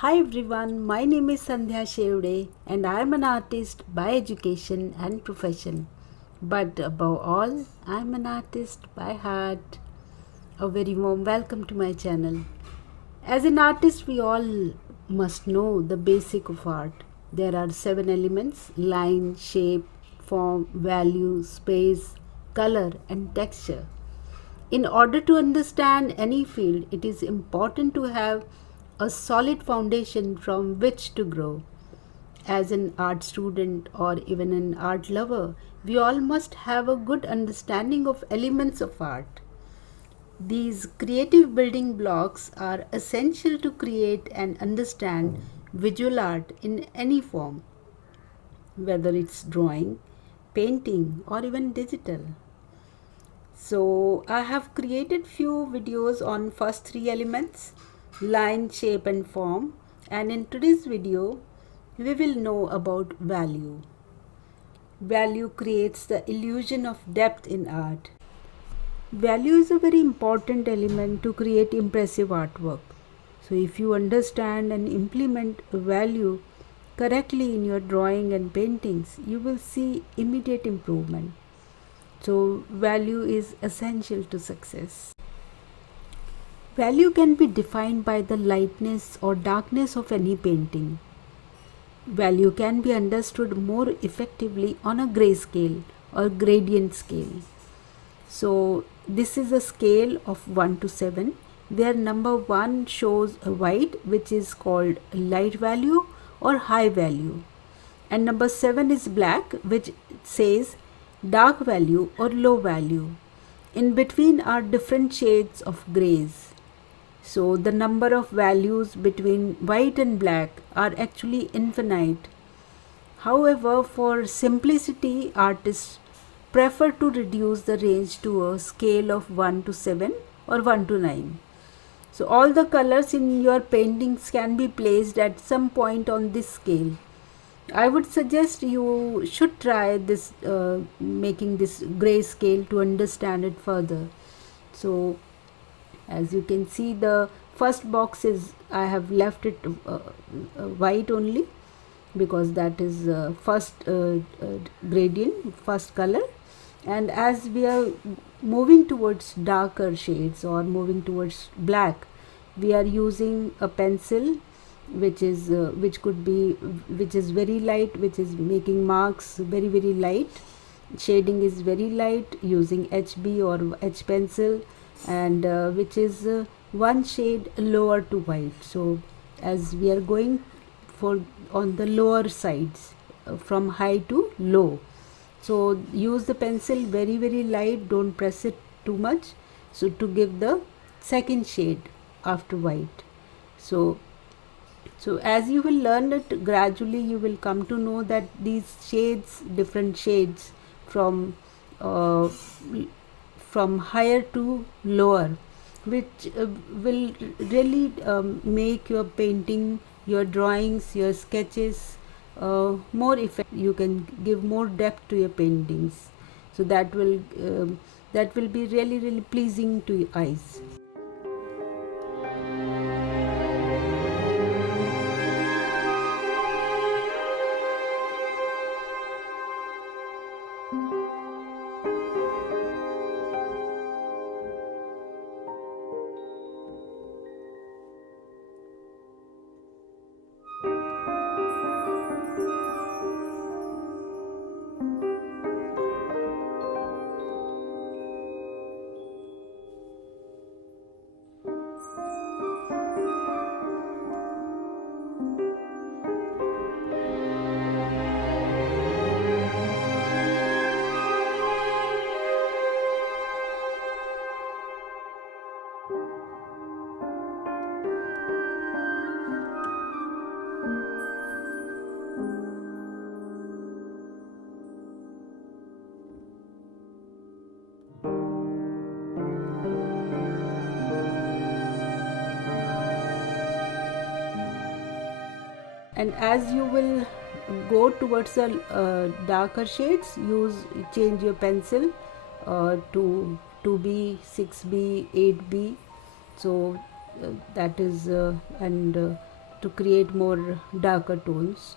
Hi everyone, my name is Sandhya Shevde and I am an artist by education and profession. But above all, I am an artist by heart. A very warm welcome to my channel. As an artist, we all must know the basic of art. There are 7 elements: line, shape, form, value, space, color, and texture. In order to understand any field, it is important to have a solid foundation from which to grow. As an art student or even an art lover, we all must have a good understanding of elements of art. These creative building blocks are essential to create and understand visual art in any form, whether it's drawing, painting, or even digital. So I have created few videos on first 3 elements: line, shape and form, and in today's video we will know about value. Value creates the illusion of depth in art. Value is a very important element to create impressive artwork. So if you understand and implement value correctly in your drawing and paintings, you will see immediate improvement. So, value is essential to success. Value can be defined by the lightness or darkness of any painting. Value can be understood more effectively on a grayscale or gradient scale. So, this is a scale of 1 to 7, where number 1 shows a white, which is called light value or high value, and number 7 is black, which says dark value or low value. In between are different shades of grays. So the number of values between white and black are actually infinite. However, for simplicity, artists prefer to reduce the range to a scale of 1 to 7 or 1 to 9. So all the colors in your paintings can be placed at some point on this scale. I would suggest you should try this making this gray scale to understand it further. So as you can see, the first box is, I have left it white only because that is first gradient, first color. And as we are moving towards darker shades or moving towards black, we are using a pencil which could be, which is very light, which is making marks very light. Shading is very light using HB or H pencil, and which is one shade lower to white. So as we are going for on the lower sides, from high to low, so use the pencil very light, don't press it too much, so to give the second shade after white. So as you will learn it gradually, you will come to know that these shades, different shades uh, from higher to lower, which will really make your painting, your drawings, your sketches more effective. You can give more depth to your paintings. So that will be really pleasing to your eyes. And as you will go towards the darker shades, change your pencil to 2B, 6B, 8B. So that is and to create more darker tones.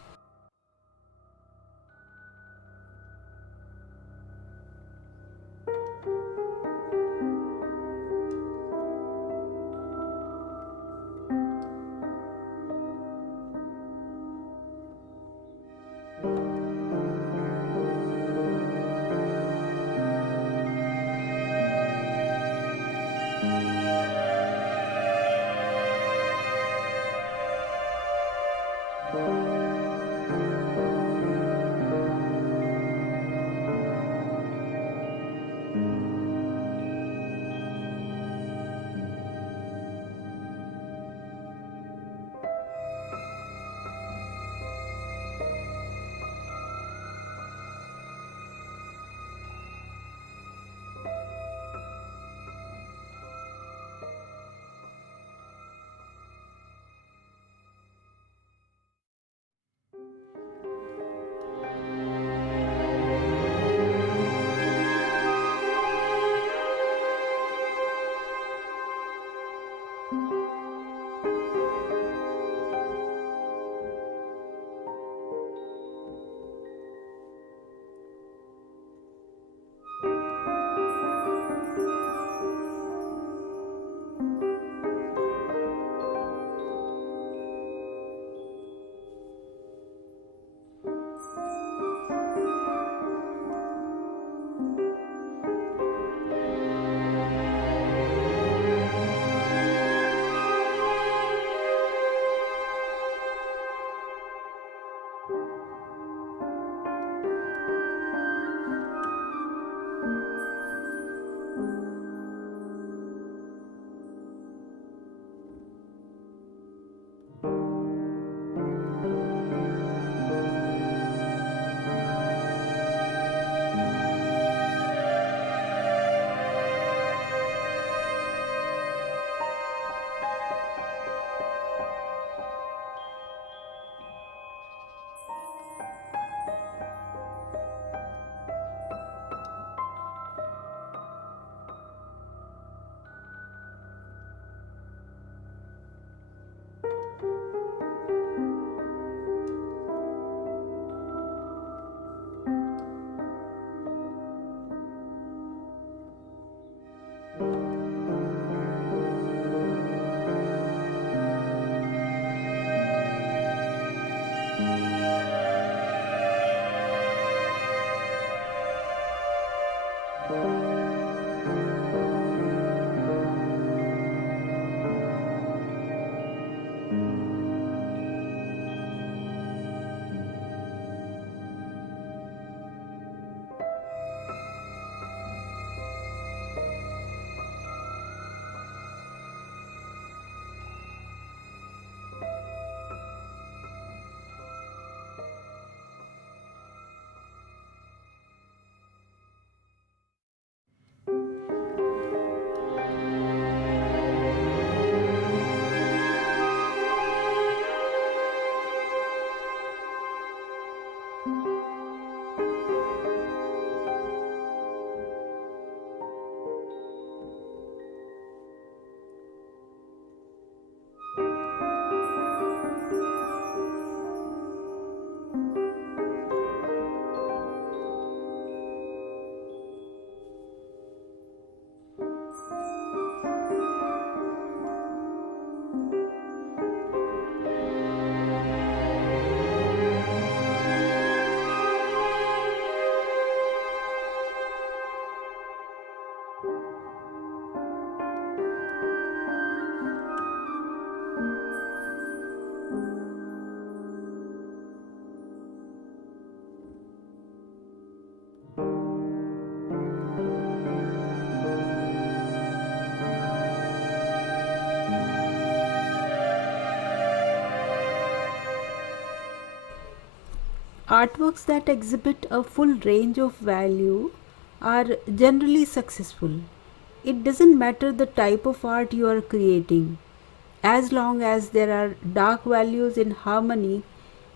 Artworks that exhibit a full range of value are generally successful. It doesn't matter the type of art you are creating, as long as there are dark values in harmony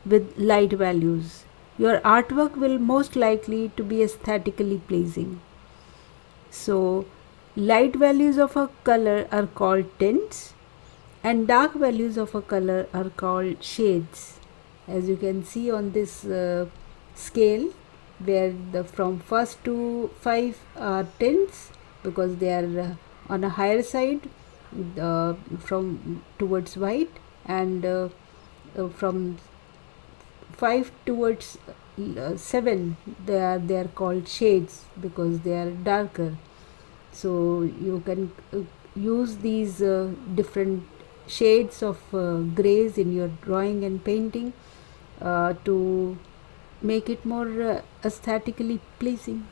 with light values. Your artwork will most likely to be aesthetically pleasing. So, light values of a color are called tints, And dark values of a color are called shades, as you can see on this scale, where the from first to 5 are tints, because they are on a higher side, from towards white, and from 5 towards 7, they are called shades because they are darker. So you can use these different shades of grays in your drawing and painting to make it more aesthetically pleasing.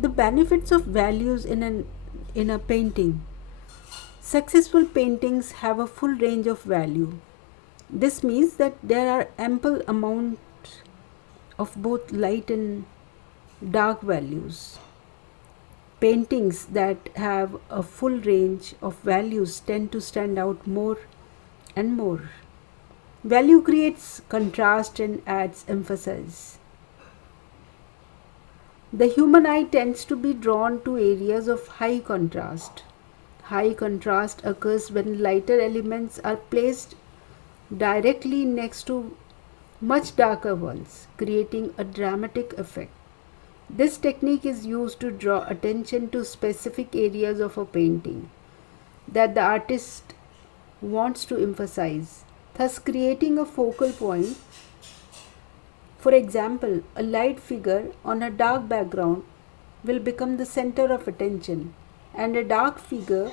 The benefits of values in a painting. Successful paintings have a full range of value. This means that there are ample amounts of both light and dark values. Paintings that have a full range of values tend to stand out more and more. Value creates contrast and adds emphasis. The human eye tends to be drawn to areas of high contrast. High contrast occurs when lighter elements are placed directly next to much darker ones, creating a dramatic effect. This technique is used to draw attention to specific areas of a painting that the artist wants to emphasize, thus creating a focal point. For example, a light figure on a dark background will become the center of attention, and a dark figure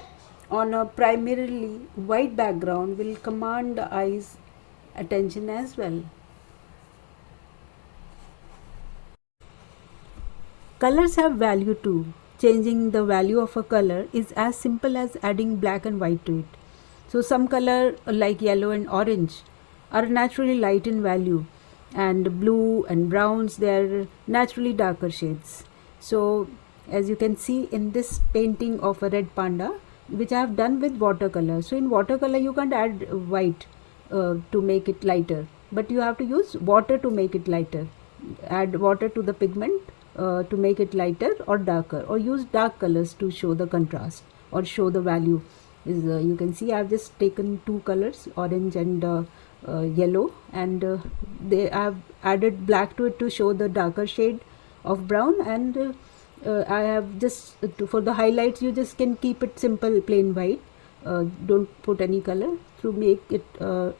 on a primarily white background will command the eye's attention as well. Colors have value too. Changing the value of a color is as simple as adding black and white to it. So, some color like yellow and orange are naturally light in value, and blue and browns they are naturally darker shades. So, as you can see in this painting of a red panda, which I have done with watercolor. So, in watercolor, you can't add white to make it lighter, but you have to use water to make it lighter. Add water to the pigment to make it lighter or darker, or use dark colors to show the contrast or show the value. You can see I've just taken two colors, orange and yellow, and they have added black to it to show the darker shade of brown, and I have just for the highlights you just can keep it simple plain white, don't put any color to make it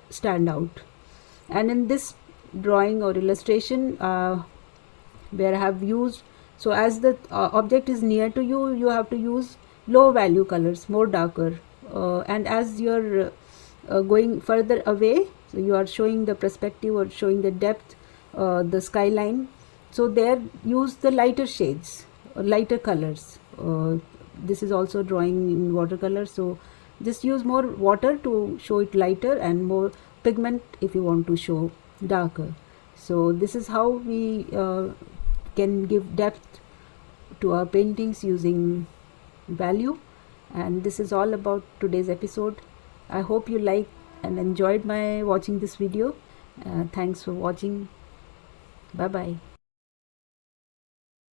stand out. And in this drawing or illustration where I have used, so as the object is near to you, you have to use low value colors, more darker, and as you're going further away, so you are showing the perspective or showing the depth, the skyline, so there use the lighter shades or lighter colors. This is also drawing in watercolor, so just use more water to show it lighter and more pigment if you want to show darker. So this is how we can give depth to our paintings using value. And this is all about today's episode. I hope you liked and enjoyed my watching this video. Thanks for watching. Bye bye.